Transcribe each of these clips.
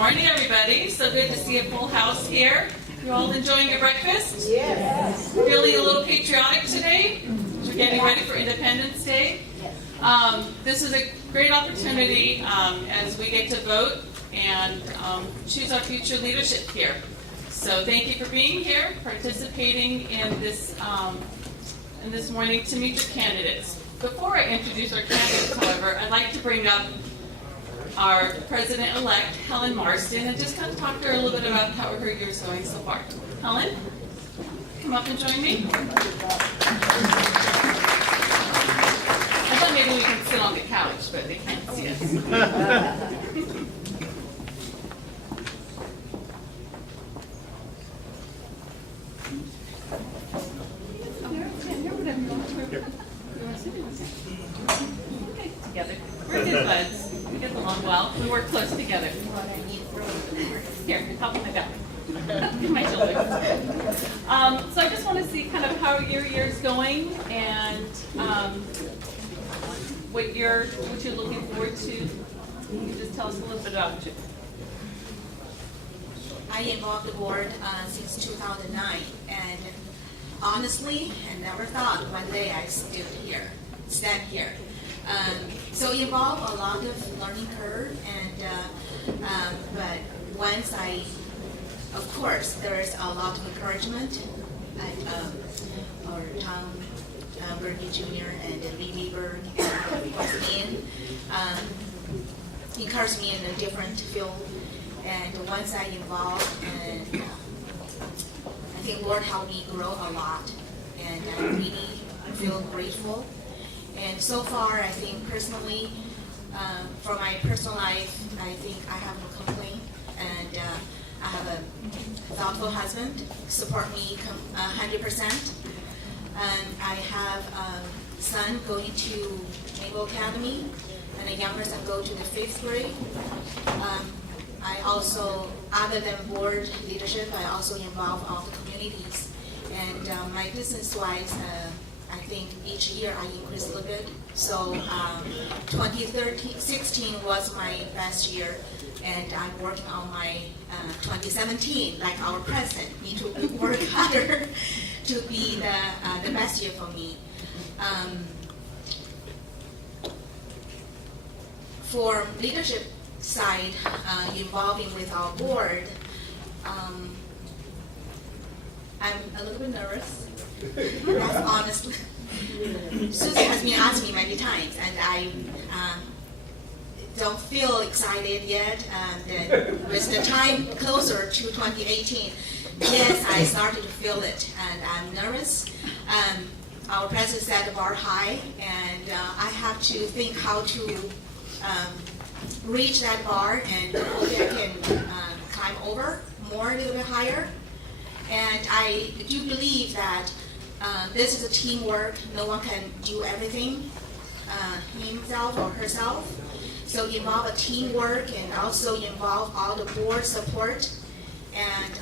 morning, everybody. So good to see a full house here. You all enjoying your breakfast? Yes. Feeling a little patriotic today? We're getting ready for Independence Day. This is a great opportunity as we get to vote and choose our future leadership here. So thank you for being here, participating in this morning to meet your candidates. Before I introduce our candidates, however, I'd like to bring up our President-elect, Helen Marston, and just kind of talk to her a little bit about how her year's going so far. Helen, come up and join me. I thought maybe we can sit on the couch, but they can't see us. Together. We're good buds. We get along well. We work close together. Here, help me down. My shoulder. So I just want to see kind of how your year's going and what you're looking forward to. Can you just tell us a little bit about you? I involved the board since 2009, and honestly, I never thought one day I'd stand here. So it involved a lot of learning curve, and but once of course, there's a lot of encouragement. Our Tom Berge Jr. and Lee Weber and encouraged me in a different field. And once I involved, and I think Lord helped me grow a lot, and I really feel grateful. And so far, I think personally, for my personal life, I think I have no complaint, and I have a thoughtful husband, support me 100%. And I have a son going to Naval Academy, and a younger son go to the 5th grade. I also, other than board leadership, I also involve all the communities. And my business-wise, I think each year I increase a little bit. So 2016 was my best year, and I'm working on my 2017, like our president, need to work harder to be the best year for me. For leadership side, involving with our board, I'm a little bit nervous. That's honestly. Suzi has been asking me many times, and I don't feel excited yet. And with the time closer to 2018, yes, I started to feel it, and I'm nervous. Our president set the bar high, and I have to think how to reach that bar, and hopefully I can climb over more, a little bit higher. And I do believe that this is a teamwork. No one can do everything himself or herself. So involve a teamwork, and also involve all the board support. And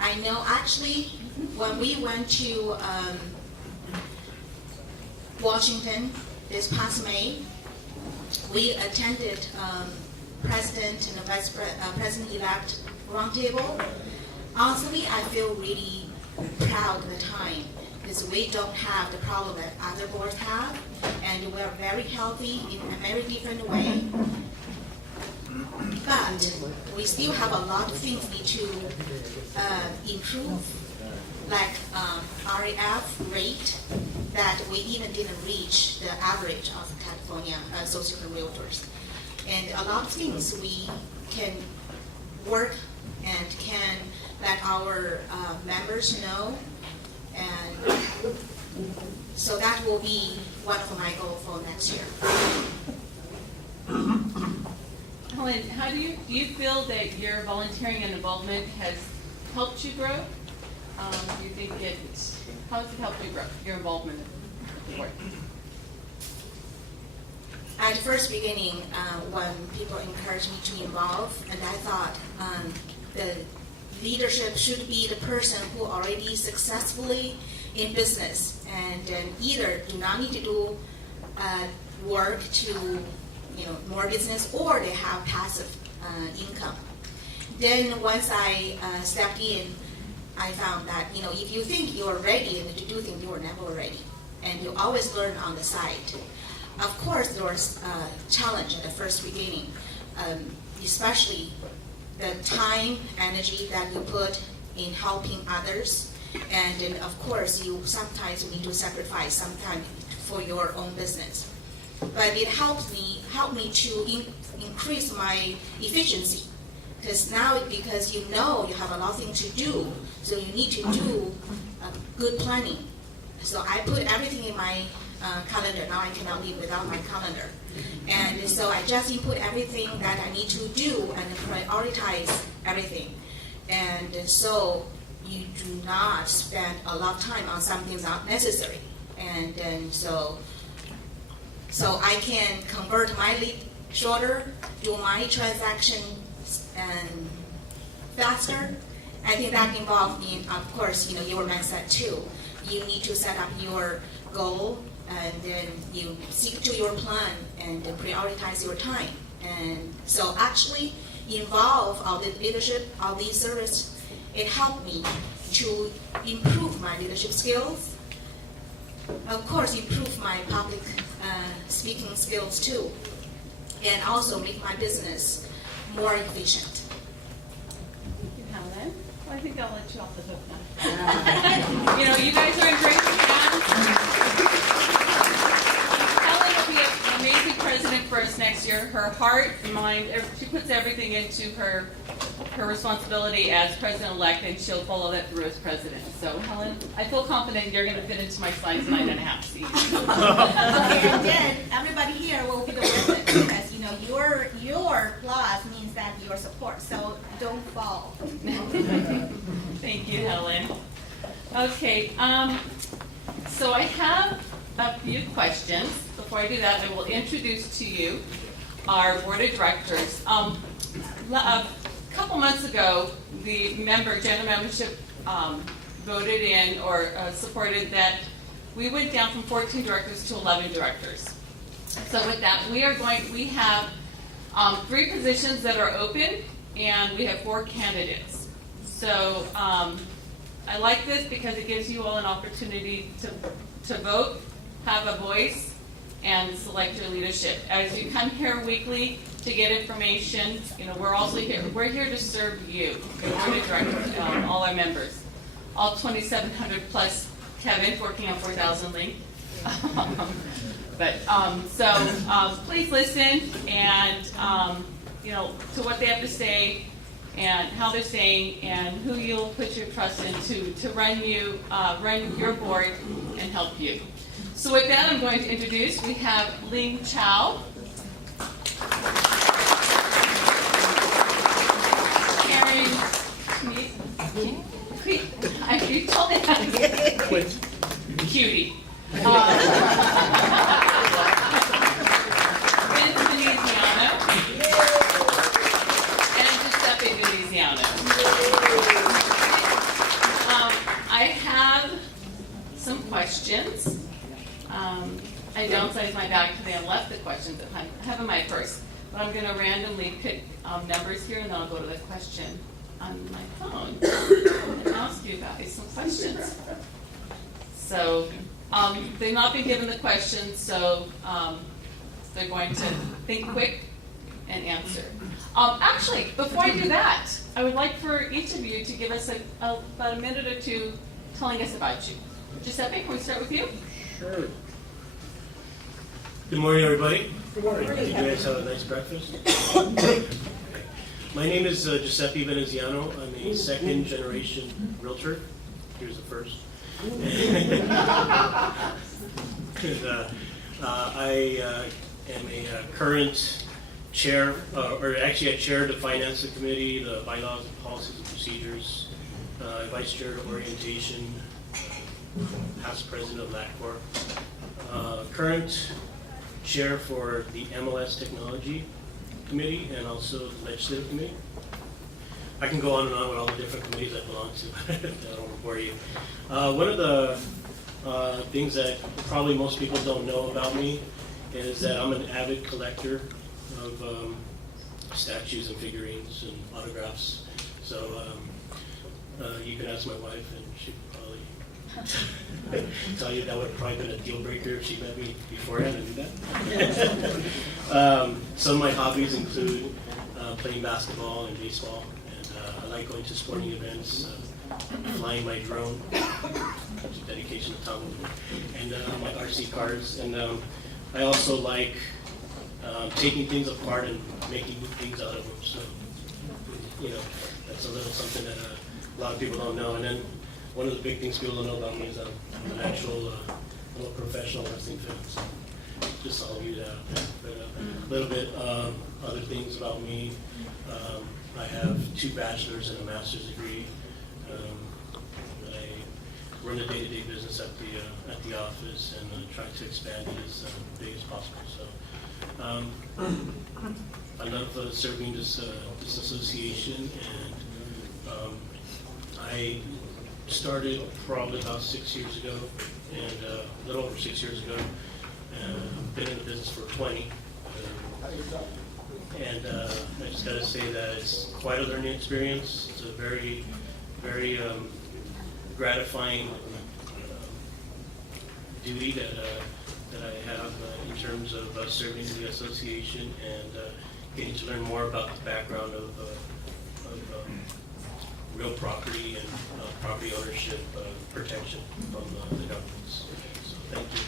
I know actually when we went to Washington this past May, we attended President and Vice President-elect roundtable. Honestly, I feel really proud of the time, because we don't have the problem that other boards have, and we're very healthy in a very different way. But we still have a lot of things we need to improve, like RAF rate that we even didn't reach the average of California associated realtors. And a lot of things we can work and can let our members know, and so that will be one of my goals for next year. Helen, how do you feel that your volunteering and involvement has helped you grow? Do you think how has it helped you grow, your involvement in the board? At the first beginning, when people encouraged me to involve, and I thought the leadership should be the person who already successfully in business, and either do not need to do work to more business, or they have passive income then once I stepped in, I found that, if you think you're ready and to do things, you are never ready. And you always learn on the side. Of course, there was a challenge at the first beginning, especially the time, energy that you put in helping others. And then, of course, you sometimes need to sacrifice some time for your own business. But it helped me to increase my efficiency. Because now, because you have a lot of things to do, so you need to do good planning. So I put everything in my calendar. Now I cannot live without my calendar. And so I just input everything that I need to do and prioritize everything. And so you do not spend a lot of time on something not necessary. And then so I can convert my lead shorter, do my transaction and faster. I think that involves, of course, your mindset too. You need to set up your goal, and then you stick to your plan and prioritize your time. And so actually involve all the leadership, all these services. It helped me to improve my leadership skills. Of course, improve my public speaking skills too, and also make my business more efficient. Thank you, Helen. Well, I think I'll let you off the hook now. You guys are in great hands. Helen will be an amazing president for us next year. Her heart and mind, she puts everything into her responsibility as president-elect, and she'll follow that through as president. So, Helen, I feel confident you're going to fit into my slides 9.5. See. Okay, and then everybody here will be the president because your plus means that your support. So don't fall. Thank you, Helen. Okay, so I have a few questions. Before I do that, I will introduce to you our board of directors. A couple months ago, the general membership voted in or supported that we went down from 14 directors to 11 directors. So with that, we have 3 positions that are open, and we have 4 candidates. So I like this because it gives you all an opportunity to vote, have a voice, and select your leadership. As you come here weekly to get information, we're also here. We're here to serve you, the board of directors, all our members, all 2,700 plus Kevin working on 4,000 Link. So please listen and to what they have to say and how they're saying and who you'll put your trust into to run your board and help you. So with that, I'm going to introduce, we have Ling Chow, Karen, you told me how to get Cutie. Vince Veneziano and Giuseppe Veneziano. I have some questions. I downsized my bag today and left the questions at home. I have in my purse, but I'm going to randomly pick numbers here, and then I'll go to the question on my phone and ask you guys some questions. So they've not been given the questions, so they're going to think quick and answer. Actually, before I do that, I would like for each of you to give us about a minute or two telling us about you. Giuseppe, can we start with you? Sure. Good morning, everybody. Good morning. Did you guys have a nice breakfast? My name is Giuseppe Veneziano. I'm a second-generation realtor. Here's the first. And, I am a current chair, or actually I chair the finance committee, the bylaws and policies and procedures, vice chair of orientation, past president of LACCOR, current chair for the MLS Technology Committee and also the Legislative Committee. I can go on and on with all the different committees I belong to, but I don't bore you. One of the things that probably most people don't know about me is that I'm an avid collector of statues and figurines and autographs. So you can ask my wife, and she could probably tell you that would have probably been a deal breaker if she met me beforehand and knew that. Some of my hobbies include playing basketball and baseball, and I like going to sporting events, flying my drone, which is dedication to Tom, and my RC cars. And I also like taking things apart and making new things out of them. So, you know, that's a little something that a lot of people don't know. And then one of the big things people don't know about me is I'm an actual, I'm a professional wrestling fan. So just I'll leave that out there. But a little bit other things about me. I have 2 bachelor's and a master's degree. I run the day-to-day business at the office and try to expand it as big as possible. So I love serving this association, and I started probably about 6 years ago, and a little over 6 years ago. Been in the business for 20. And I just got to say that it's quite a learning experience. It's a very, very gratifying duty that I have in terms of serving the association and getting to learn more about the background of real property and property ownership protection from the governments. So thank you.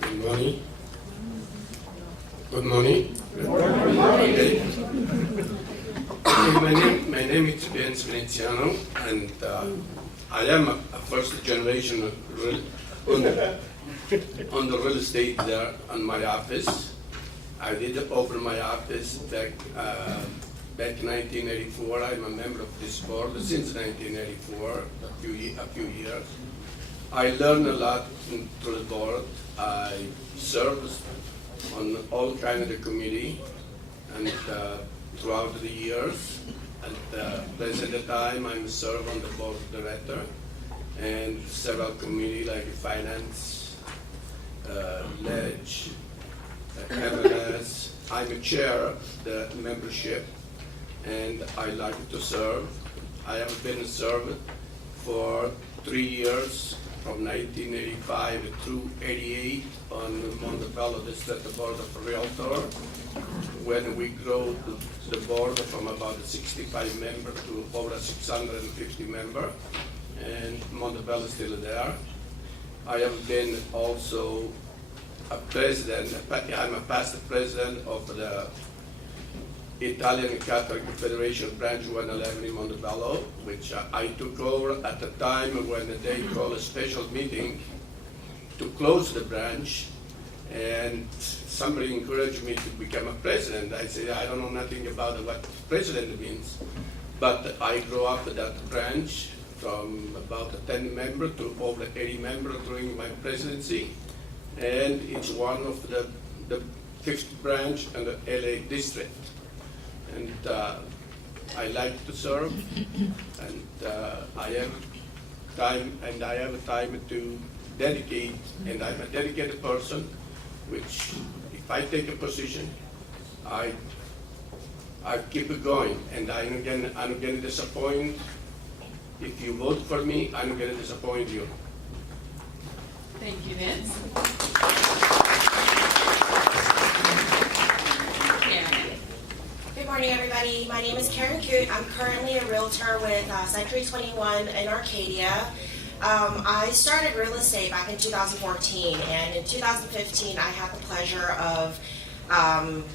Good morning. Good morning. Good morning. My name is Vince Veneziano, and I am a first generation on the real estate there in my office. I did open my office back in 1984. I'm a member of this board since 1984, a few years. I learned a lot through the board. I served on all kinds of the committee and throughout the years. At present time, I'm served on the board of director and several committees like finance, ledge, MLS. I'm a chair of the membership, and I like to serve. I have been served for 3 years, from 1985 through 88 on Montebello District Board of Realtor, when we grew the board from about 65 members to over 650 members, and Montebello is still there. I have been also a president, I'm a past president of the Italian Catholic Federation Branch 111 in Montebello, which I took over at the time when they called a special meeting to close the branch, and somebody encouraged me to become a president. I said, I don't know nothing about what president means, but I grew up at that branch from about 10 members to over 80 members during my presidency, and it's one of the 5th branch in the LA district. And I like to serve, and I have time to dedicate, and I'm a dedicated person, which if I take a position, I keep it going, and I'm gonna disappoint. If you vote for me, I'm gonna disappoint you. Thank you, Vince. Good morning, everybody. My name is Karen Coote. I'm currently a realtor with Century 21 in Arcadia. I started real estate back in 2014, and in 2015 I had the pleasure of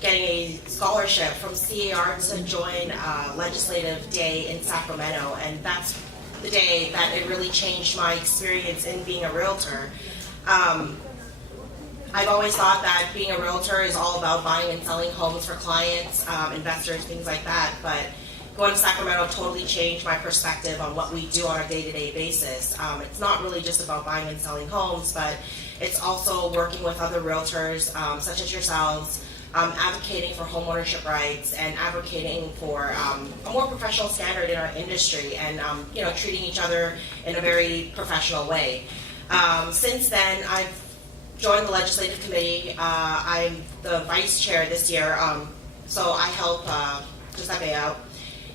getting a scholarship from CAR to join Legislative Day in Sacramento, and that's the day that it really changed my experience in being a realtor. I've always thought that being a realtor is all about buying and selling homes for clients, investors, things like that, but going to Sacramento totally changed my perspective on what we do on a day-to-day basis. It's not really just about buying and selling homes, but it's also working with other realtors, such as yourselves, advocating for homeownership rights and advocating for a more professional standard in our industry, and treating each other in a very professional way. Since then, I've joined the legislative committee. I'm the vice chair this year, so I help Giuseppe out,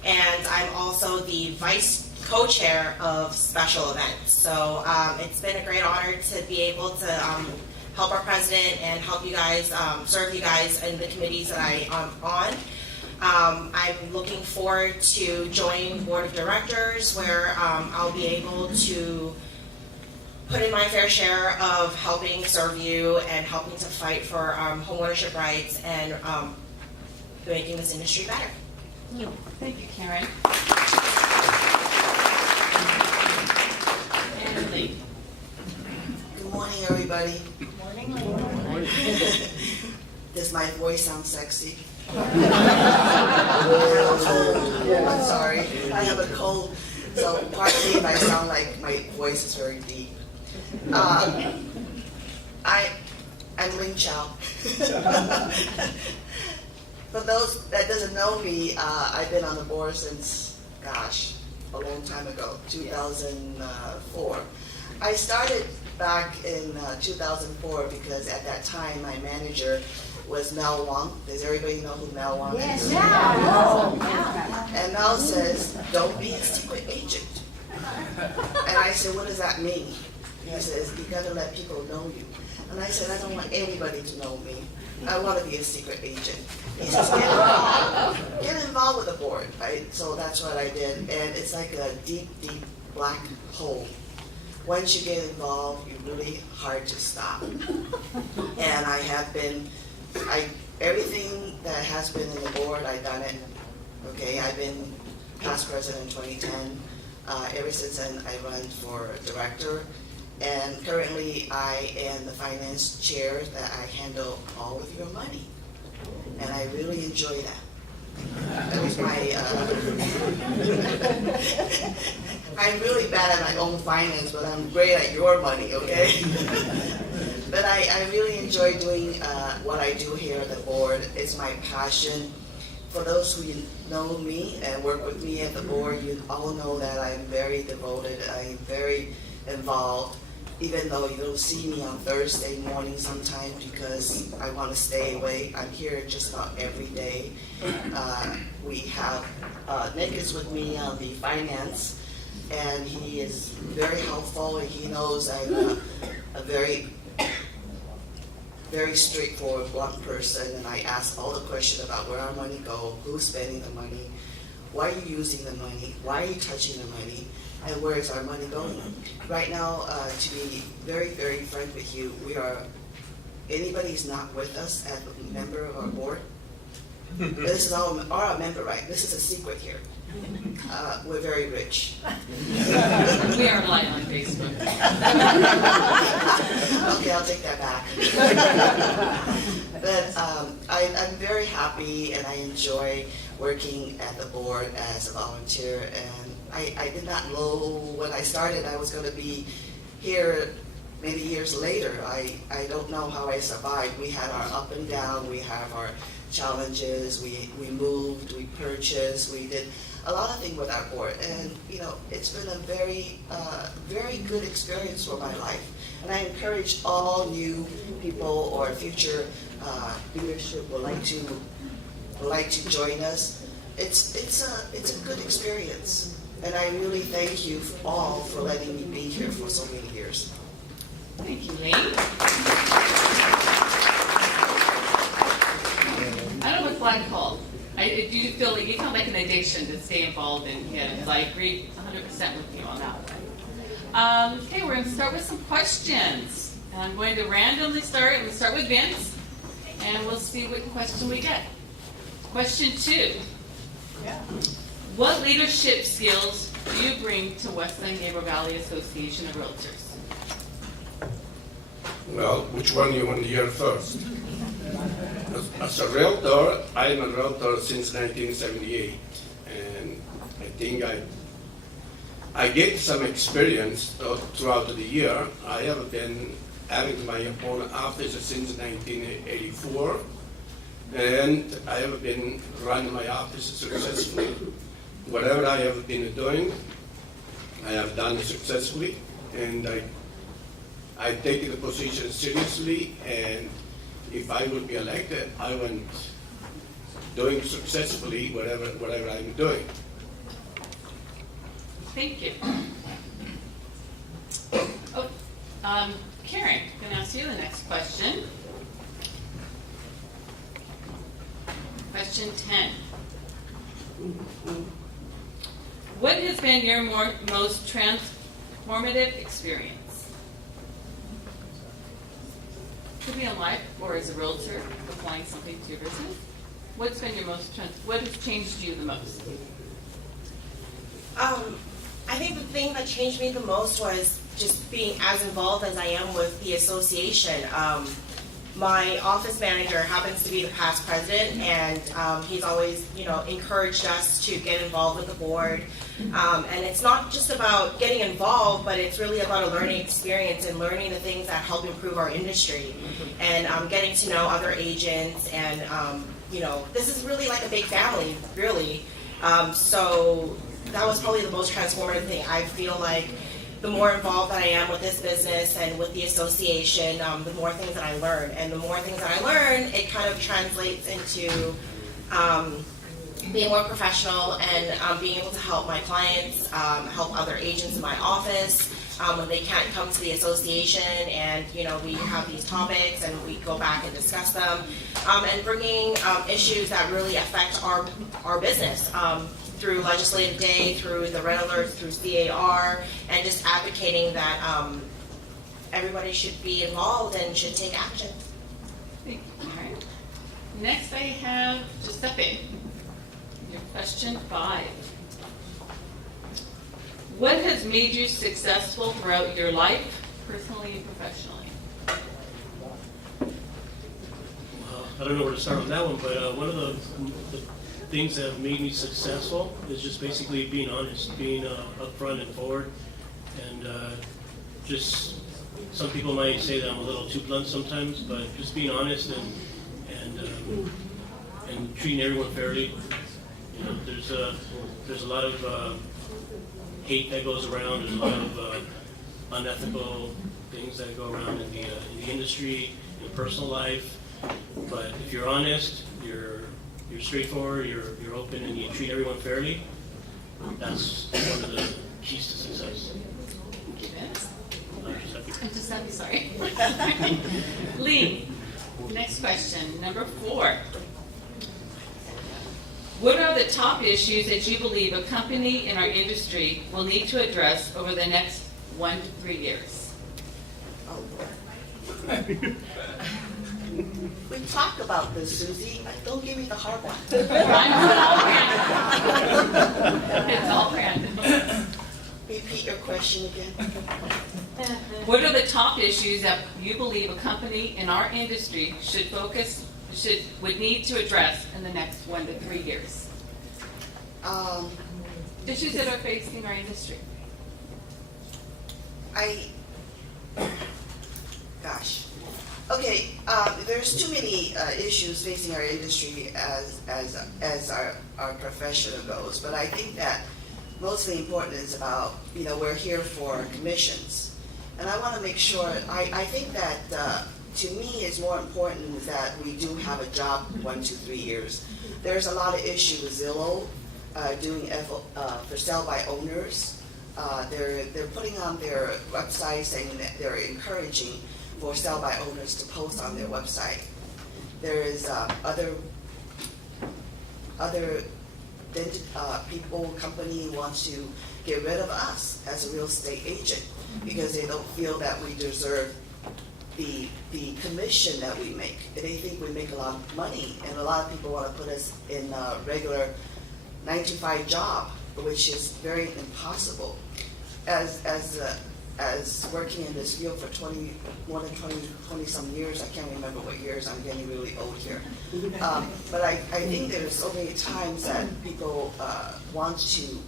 and I'm also the vice co-chair of special events. So it's been a great honor to be able to help our president and help you guys, serve you guys in the committees that I'm on. I'm looking forward to joining the board of directors, where I'll be able to put in my fair share of helping serve you and helping to fight for homeownership rights and making this industry better. Thank you, Karen. And Lee. Good morning, everybody. Morning. Does my voice sound sexy? I have a cold. I'm sorry. I have a cold, so partly if I sound like my voice is very deep. I'm Ling Chow. For those that doesn't know me, I've been on the board since, gosh, a long time ago, 2004. I started back in 2004 because at that time my manager was Mel Wong. Does everybody know who Mel Wong is? Yeah. And Mel says, don't be a secret agent. And I said, what does that mean? He says, you gotta let people know you. And I said, I don't want anybody to know me. I want to be a secret agent. He says, get involved with the board, right? So that's what I did. And it's like a deep, deep black hole. Once you get involved, you're really hard to stop. And I have been, everything that has been in the board, I've done it. Okay, I've been past president in 2010. Ever since then, I run for director. And currently, I am the finance chair that I handle all of your money. And I really enjoy that. That was my, I'm really bad at my own finance, but I'm great at your money, okay? But I really enjoy doing what I do here at the board. It's my passion. For those who know me and work with me at the board, you all know that I'm very devoted. I'm very involved, even though you don't see me on Thursday morning sometimes because I want to stay awake. I'm here just about every day. We have Nick is with me on the finance, and he is very helpful, and he knows I'm a very straightforward, blunt person, and I ask all the questions about where our money go, who's spending the money, why are you using the money, why are you touching the money, and where is our money going? Right now, to be very, very frank with you, anybody's not with us as a member of our board. This is all our member, right? This is a secret here. We're very rich. We are live on Facebook. Okay, I'll take that back. But I'm very happy and I enjoy working at the board as a volunteer. And I did not know when I started I was going to be here many years later. I don't know how I survived. We had our up and down. We have our challenges. We moved. We purchased. We did a lot of things with our board, and it's been a very, very good experience for my life. And I encourage all new people or future leadership would like to join us. It's a good experience, and I really thank you all for letting me be here for so many years. Thank you, Lee. I don't know what flag called. Do you feel like you feel like an addiction to stay involved in it? Because I agree 100% with you on that one. Okay, we're going to start with some questions. And I'm going to randomly start. We'll start with Vince, and we'll see what question we get. Question 2. What leadership skills do you bring to Westland Gabriel Valley Association of Realtors? Well, which one you want to hear first? As a realtor, I'm a realtor since 1978, and I think I get some experience throughout the year. I have been having my own office since 1984, and I have been running my office successfully. Whatever I have been doing, I have done successfully, and I take the position seriously, and if I would be elected, I want doing successfully whatever I'm doing. Thank you. Oh, Karen, I'm going to ask you the next question. Question 10. What has been your most transformative experience? Could be in life or as a realtor applying something to your business. What's been your what has changed you the most? I think the thing that changed me the most was just being as involved as I am with the association. My office manager happens to be the past president, and he's always, encouraged us to get involved with the board. And it's not just about getting involved, but it's really about a learning experience and learning the things that help improve our industry, and getting to know other agents. And this is really like a big family, really. So that was probably the most transformative thing. I feel like the more involved that I am with this business and with the association, the more things that I learn. And the more things that I learn, it kind of translates into being more professional and being able to help my clients, help other agents in my office when they can't come to the association. And, we have these topics and we go back and discuss them. And bringing issues that really affect our business. Through legislative day, through the red alerts, through CAR, and just advocating that everybody should be involved and should take action. Thank you, Karen. Next I have Giuseppe. Your question 5. What has made you successful throughout your life, personally and professionally? I don't know where to start on that one, but one of the things that have made me successful is just basically being honest, being upfront and forward, and just some people might say that I'm a little too blunt sometimes, but just being honest and treating everyone fairly. There's a lot of hate that goes around. There's a lot of unethical things that go around in the industry, in personal life. But if you're honest, you're straightforward, you're open, and you treat everyone fairly, that's one of the keys to success. Giuseppe, sorry. Lee, next question, number 4. What are the top issues that you believe a company in our industry will need to address over the next 1 to 3 years? We talked about this, Suzi. Don't give me the hard one. It's all random. Repeat your question again. What are the top issues that you believe a company in our industry would need to address in the next 1 to 3 years? Issues that are facing our industry. Okay, there's too many issues facing our industry as our profession goes, but I think that mostly important is about, we're here for commissions. And I want to make sure, I think that to me it's more important that we do have a job 1 to 3 years. There's a lot of issue with Zillow doing for sale by owners. They're putting on their website saying that they're encouraging for sell by owners to post on their website. There is other company wants to get rid of us as a real estate agent because they don't feel that we deserve the commission that we make. They think we make a lot of money, and a lot of people want to put us in a regular 9-to-5 job, which is very impossible. As working in this field for more than 20 some years, I can't remember what years, I'm getting really old here. But I think there's so many times that people want to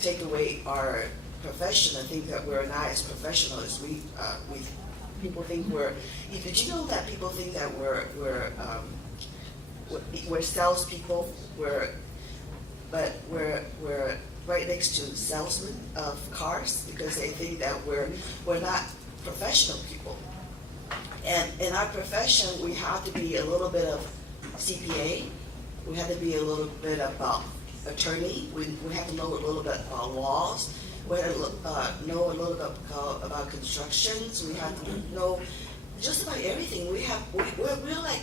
take away our profession and think that we're not as professional as people think we're. Did you know that people think that we're we're salespeople, but we're right next to salesmen of cars because they think that we're not professional people. And in our profession, we have to be a little bit of CPA. We have to be a little bit about attorney. We have to know a little bit about laws. We have to know a little bit about constructions. We have to know just about everything. We're like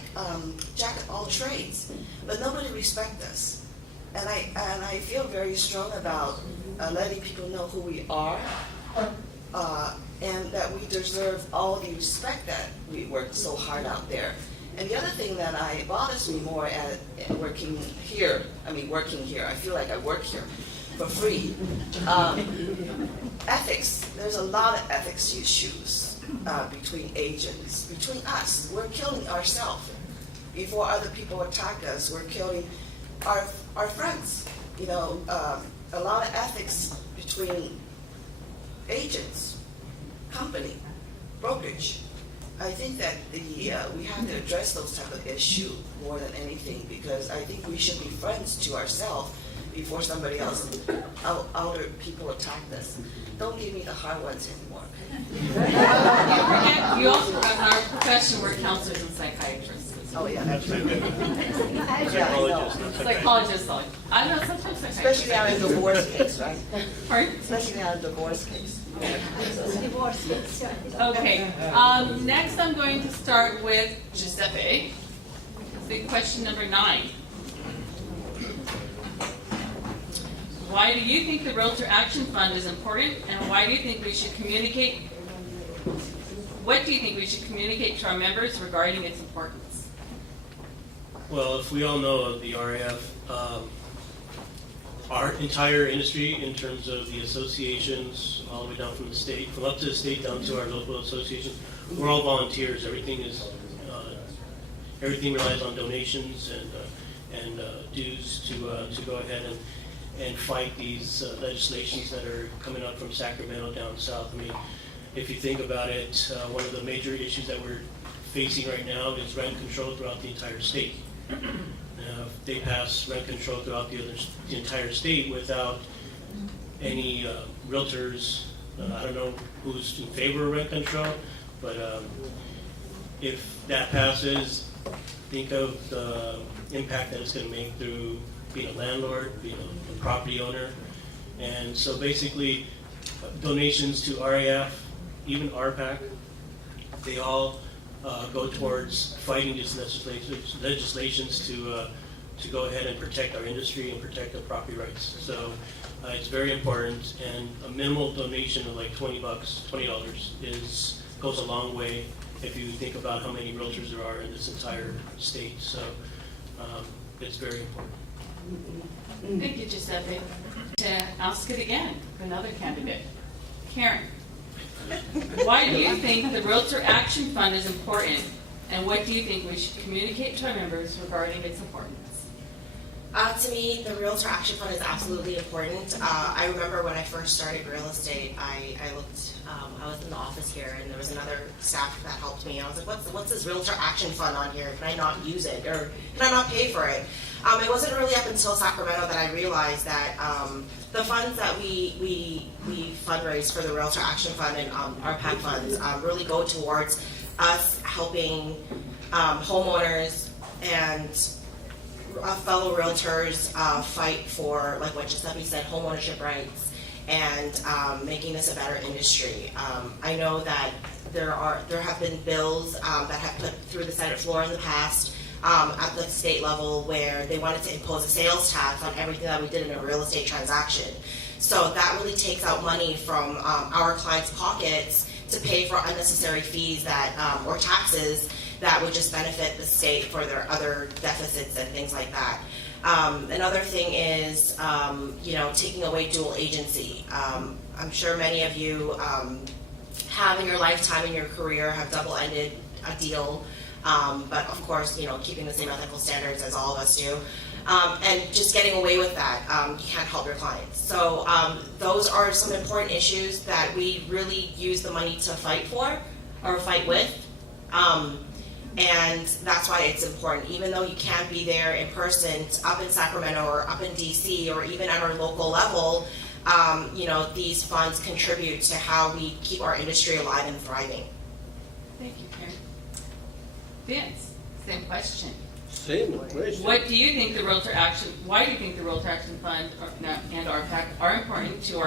jack of all trades, but nobody respects us. And I feel very strong about letting people know who we are, and that we deserve all the respect that we work so hard out there. And the other thing that bothers me more at working here, I feel like I work here for free. Ethics. There's a lot of ethics issues between agents, between us. We're killing ourselves. Before other people attack us, we're killing our friends. You know, a lot of ethics between agents, company, brokerage. I think that we have to address those type of issues more than anything, because I think we should be friends to ourselves before somebody else, other people attack us. Don't give me the hard ones anymore. You also, in our profession, we're counselors and psychiatrists. Oh, yeah. Psychologists, like, I know sometimes psychiatrists. Especially on a divorce case, right? Pardon? Especially on a divorce case. Okay, next I'm going to start with Giuseppe. Big question number 9. Why do you think the Realtor Action Fund is important, and why do you think we should communicate? What do you think we should communicate to our members regarding its importance? Well, if we all know the RAF, our entire industry in terms of the associations, all the way down from the state, from up to the state down to our local associations, we're all volunteers. Everything relies on donations and dues to go ahead and fight these legislations that are coming up from Sacramento down south. I mean, if you think about it, one of the major issues that we're facing right now is rent control throughout the entire state. They pass rent control throughout the entire state without any realtors. I don't know who's in favor of rent control, but if that passes, think of the impact that it's going to make through being a landlord, being a property owner. And so basically, donations to RAF, even RPAC, they all go towards fighting these legislations to go ahead and protect our industry and protect our property rights. So it's very important, and a minimal donation of like $20 goes a long way if you think about how many realtors there are in this entire state. So it's very important. Thank you, Giuseppe. To ask it again for another candidate. Karen, why do you think the Realtor Action Fund is important, and what do you think we should communicate to our members regarding its importance? To me, the Realtor Action Fund is absolutely important. I remember when I first started real estate, I looked, I was in the office here, and there was another staff that helped me. I was like, what's this Realtor Action Fund on here? Can I not use it, or can I not pay for it? It wasn't really up until Sacramento that I realized that the funds that we fundraise for the Realtor Action Fund and our PAC funds really go towards us helping homeowners and fellow realtors fight for, like what Giuseppe said, homeownership rights and making this a better industry. I know that there have been bills that have put through the Senate floor in the past at the state level where they wanted to impose a sales tax on everything that we did in a real estate transaction. So that really takes out money from our clients' pockets to pay for unnecessary fees that or taxes that would just benefit the state for their other deficits and things like that. Another thing is, taking away dual agency. I'm sure many of you have in your lifetime, in your career, have double-ended a deal. But of course, keeping the same ethical standards as all of us do. And just getting away with that, you can't help your clients. So those are some important issues that we really use the money to fight for, or fight with. And that's why it's important, even though you can't be there in person up in Sacramento or up in DC or even at our local level, these funds contribute to how we keep our industry alive and thriving. Thank you, Karen. Vince, same question. Same question. Why do you think the Realtor Action Fund and our PAC are important to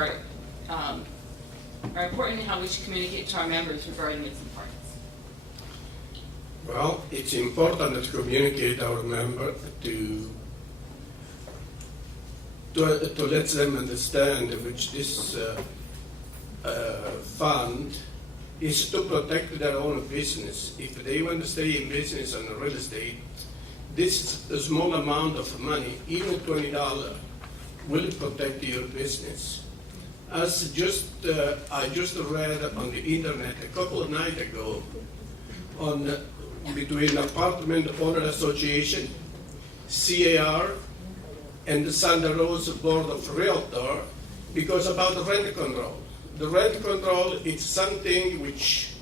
are important in how we should communicate to our members regarding its importance? Well, it's important to communicate our member to let them understand which this fund is to protect their own business. If they want to stay in business and real estate, this is a small amount of money, even $20, will protect your business. As I just read on the internet a couple of nights ago between Apartment Owner Association, CAR, and the Santa Rosa Board of Realtor, because about the rent control. The rent control is something which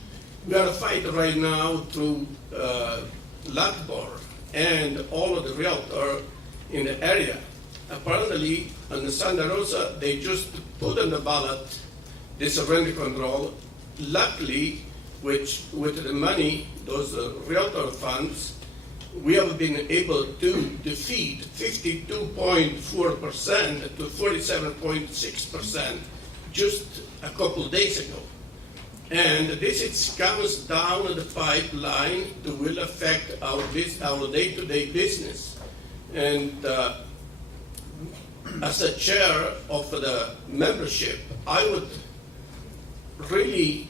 we are fighting right now through LACBOR and all of the realtor in the area. Apparently, on the Santa Rosa, they just put on the ballot this rent control. Luckily, with the money, those realtor funds, we have been able to defeat 52.4% to 47.6% just a couple days ago. And this comes down the pipeline that will affect our day-to-day business. And as a chair of the membership, I would really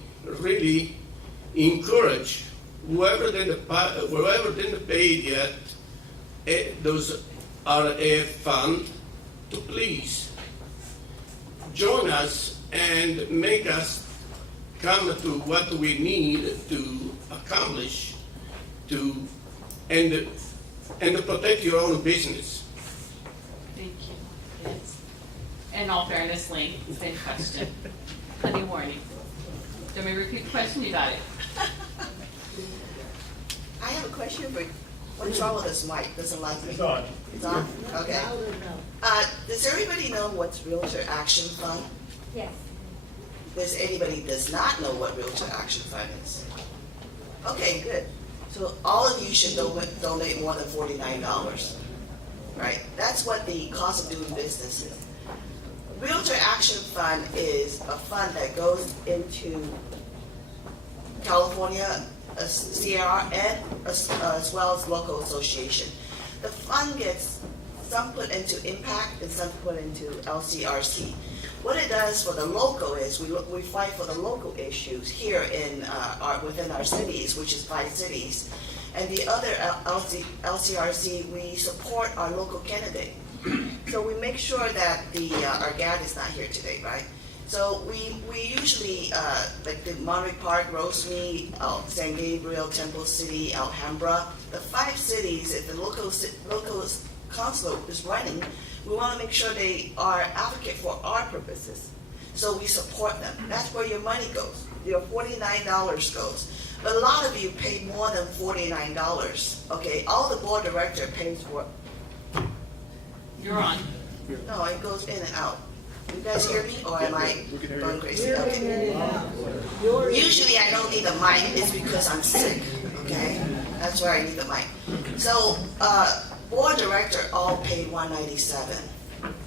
encourage whoever didn't pay yet those RA fund to please join us and make us come to what we need to accomplish and protect your own business. Thank you. Yes. In all fairness, Lane, same question. Plenty warning. Do you want me to repeat the question? You got it. I have a question for you. What's wrong with this mic? Doesn't like me. It's on. It's on? Okay. Does everybody know what's Realtor Action Fund? Yes. Does anybody does not know what Realtor Action Fund is? Okay, good. So all of you should donate more than $49, right? That's what the cost of doing business is. Realtor Action Fund is a fund that goes into California, CR, and as well as local association. The fund gets some put into impact and some put into LCRC. What it does for the local is we fight for the local issues here in within our cities, which is 5 cities. And the other LCRC, we support our local candidate. So we make sure that our GAD is not here today, right? So we usually, like the Monterey Park, Rosemead, San Gabriel, Temple City, Alhambra, the 5 cities, if the local council is running, we want to make sure they are advocate for our purposes. So we support them. That's where your money goes. Your $49 goes. But a lot of you pay more than $49. Okay, all the board director pays for. You're on. No, it goes in and out. You guys hear me, or am I going crazy? Okay. Usually I don't need a mic. It's because I'm sick. Okay, that's why I need the mic. So board director all paid $197.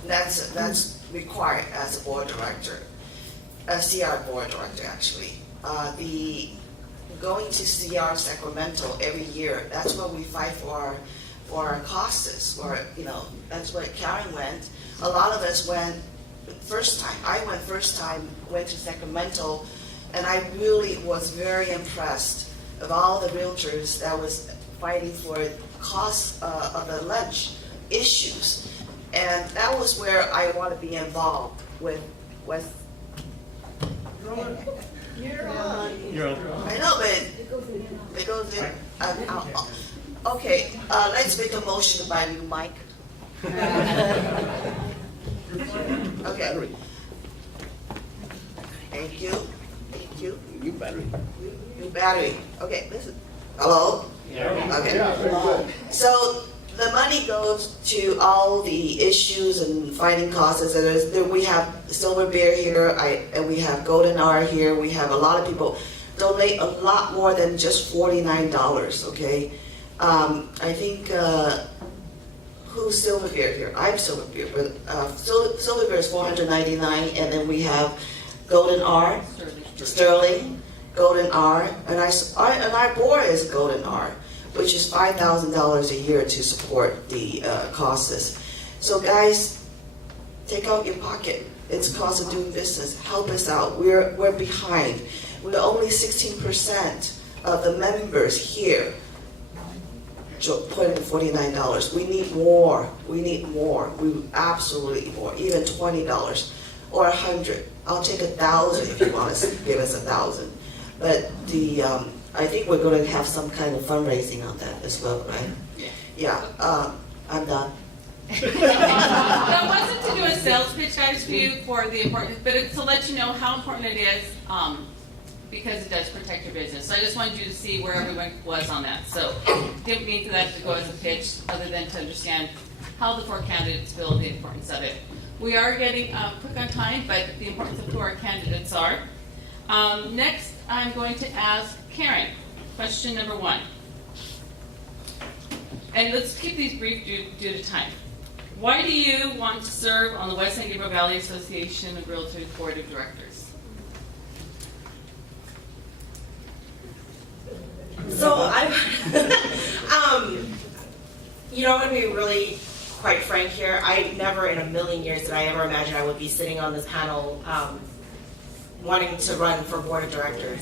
That's required as a board director, a CR board director actually. The going to CR Sacramento every year. That's what we fight for our costs. That's what Karen went. A lot of us went first time. I went first time. Went to Sacramento, and I really was very impressed of all the realtors that was fighting for cost of the lunch issues, and that was where I want to be involved with. You're on. You're on. I know, but it goes in. Okay, let's make a motion to buy a new mic. Okay. Thank you. New battery. New battery. Okay, listen. Hello? Okay. So the money goes to all the issues and fighting causes. And we have Silver Bear here, and we have Golden R here. We have a lot of people donate a lot more than just $49. Okay, I think who's Silver Bear here? I'm Silver Bear, but Silver Bear is $499, and then we have Golden R, Sterling, Golden R, and our board is Golden R, which is $5,000 a year to support the causes. So guys, take out your pocket. It's cost of doing business. Help us out. We're behind. We're only 16% of the members here put in $49. We need more. We need more. We absolutely more. Even $20 or $100. I'll take 1,000 if you want to give us 1,000. But I think we're going to have some kind of fundraising on that as well, right? Yeah. I'm done. That wasn't to do a sales pitch, guys, for you for the importance, but it's to let you know how important it is, because it does protect your business. So I just wanted you to see where everyone was on that. So didn't mean for that to go as a pitch, other than to understand how the four candidates feel, the importance of it. We are getting quick on time, but the importance of who our candidates are. Next, I'm going to ask Karen, question number 1. And let's keep these brief due to time. Why do you want to serve on the West San Gabriel Valley Association of Realtors Board of Directors? So I'm I'm going to be really quite frank here. I never in a million years did I ever imagine I would be sitting on this panel wanting to run for board of directors.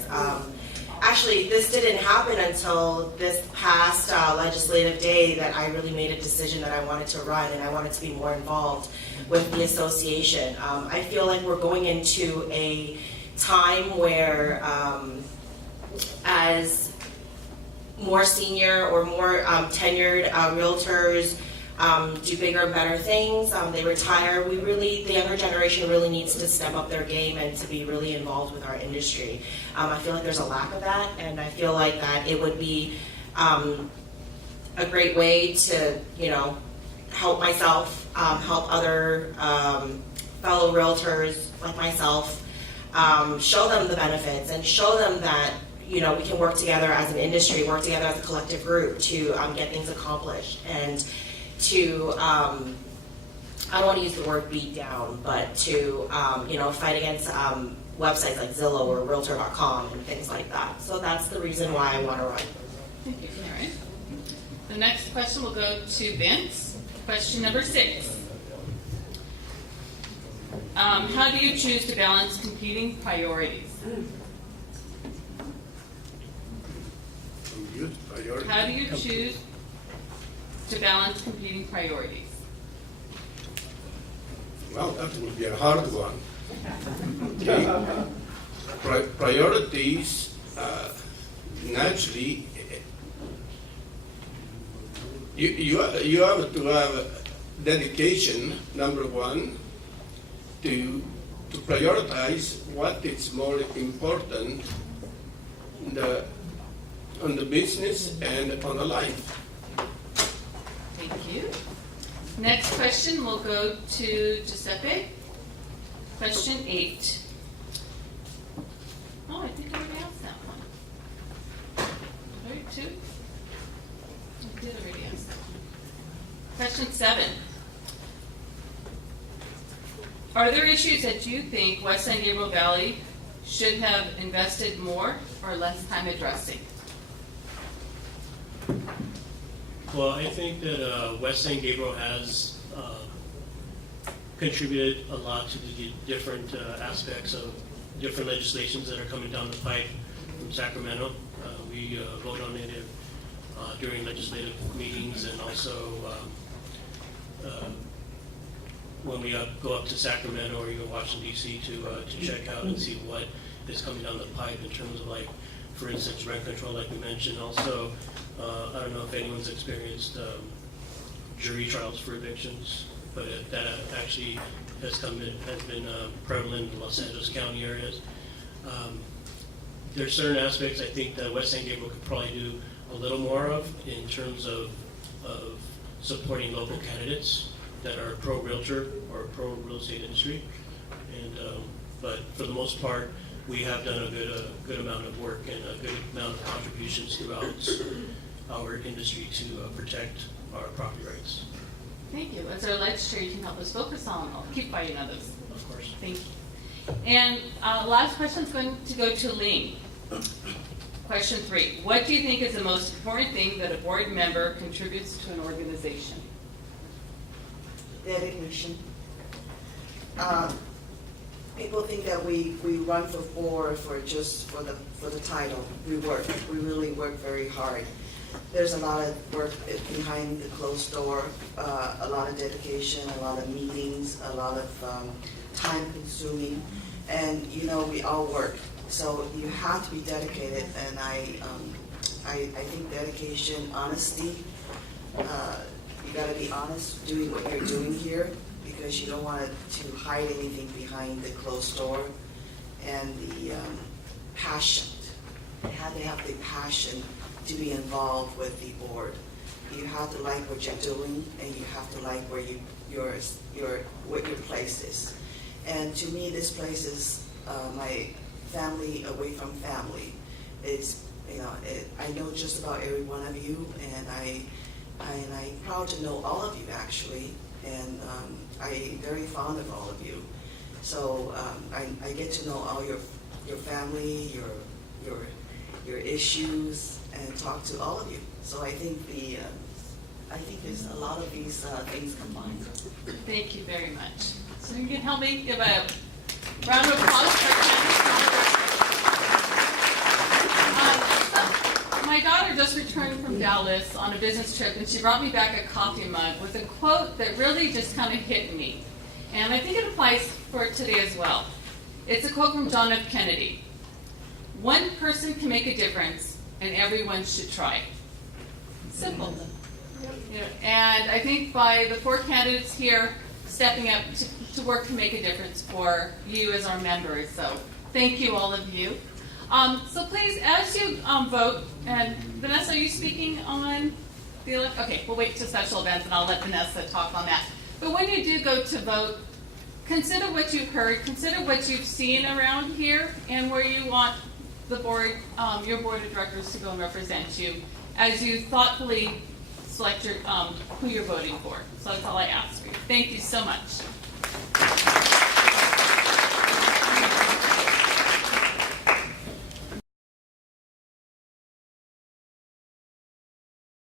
Actually, this didn't happen until this past legislative day that I really made a decision that I wanted to run and I wanted to be more involved with the association. I feel like we're going into a time where as more senior or more tenured realtors do bigger and better things, they retire, the younger generation really needs to step up their game and to be really involved with our industry. I feel like there's a lack of that, and I feel like that it would be a great way to, help myself, help other fellow realtors like myself, show them the benefits and show them that we can work together as an industry, work together as a collective group to get things accomplished, and to I don't want to use the word beat down, but to fight against websites like Zillow or Realtor.com and things like that. So that's the reason why I want to run. Thank you, Karen. The next question will go to Vince. Question number 6. How do you choose to balance competing priorities? How do you choose to balance competing priorities? Well, that would be a hard one. Okay. Priorities, naturally, you have to have dedication, number one, to prioritize what is more important on the business and on the life. Thank you. Next question will go to Giuseppe. Question 8. Oh, I think I already asked that one. Right, 2? I did already ask that one. Question 7. Are there issues that you think West San Gabriel Valley should have invested more or less time addressing? Well, I think that West San Gabriel has contributed a lot to the different aspects of different legislations that are coming down the pipe from Sacramento. We vote on it during legislative meetings, and also when we go up to Sacramento or even Washington, D.C. to check out and see what is coming down the pipe in terms of, like, for instance, rent control, like we mentioned. Also, I don't know if anyone's experienced jury trials for evictions, but that actually has been prevalent in the Los Angeles County areas. there's certain aspects I think that West San Gabriel could probably do a little more of in terms of supporting local candidates that are pro-realtor or pro-real estate industry. And but for the most part, we have done a good amount of work and a good amount of contributions throughout our industry to protect our property rights. Thank you. As our legislator, you can help us focus on, I'll keep fighting on those. Of course. Thank you. And last question is going to go to Ling. Question 3. What do you think is the most important thing that a board member contributes to an organization? Dedication. People think that we run for board for the title. We really work very hard. There's a lot of work behind the closed door, a lot of dedication, a lot of meetings, a lot of time consuming, and we all work. So you have to be dedicated, and I think dedication, honesty. You got to be honest doing what you're doing here, because you don't want to hide anything behind the closed door, and the passion. You have to have the passion to be involved with the board. You have to like what you're doing, and you have to like where what your place is. And to me, this place is my family away from family. It's I know just about every one of you, and I'm proud to know all of you actually, and I'm very fond of all of you. So I get to know all your family, your issues, and talk to all of you. So I think there's a lot of these things combined. Thank you very much. So you can help me give a round of applause for my daughter just returned from Dallas on a business trip, and she brought me back a coffee mug with a quote that really just kind of hit me. And I think it applies for today as well. It's a quote from John F. Kennedy. One person can make a difference, and everyone should try. Simple. And I think by the 4 candidates here stepping up to work to make a difference for you as our members. So thank you, all of you. So please, as you vote, and Vanessa, are you speaking on the election? Okay, we'll wait to special events, and I'll let Vanessa talk on that. But when you do go to vote, consider what you've heard, consider what you've seen around here, and where you want the board, your board of directors to go and represent you as you thoughtfully select who you're voting for. So that's all I ask for you. Thank you so much.